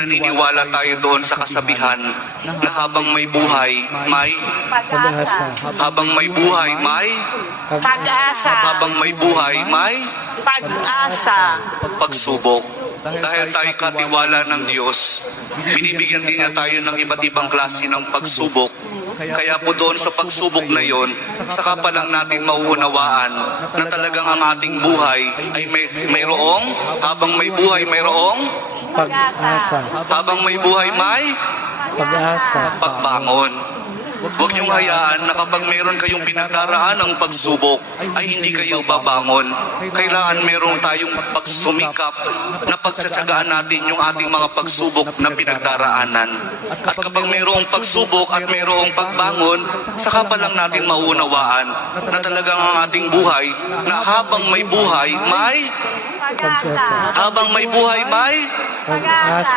naniniwala tayo doon sa kasabihan na habang may buhay, may Pag-asa. habang may buhay, may Pag-asa. habang may buhay, may Pag-asa. pagsubok. Dahil tayo katiwala ng Diyos, binibigyan din niya tayo ng iba't ibang klase ng pagsubok. Kaya po doon sa pagsubok na yon, saka pa lang natin mauunawaan na talagang ang ating buhay ay mayroong, habang may buhay mayroong, Pag-asa. habang may buhay may Pag-asa. pagbangon. Huwag niyong hayaan na kapag mayroon kayong pinagdaraan ng pagsubok, ay hindi kayo babangon. Kailangan mayroon tayong pagsumikap na pagtsatsagaan natin yung ating mga pagsubok na pinagdaraanan. At kapag mayroong pagsubok at mayroong pagbangon, saka pa lang natin mauunawaan na talagang ang ating buhay, na habang may buhay, may Pag-asa. habang may buhay, may Pag-asa.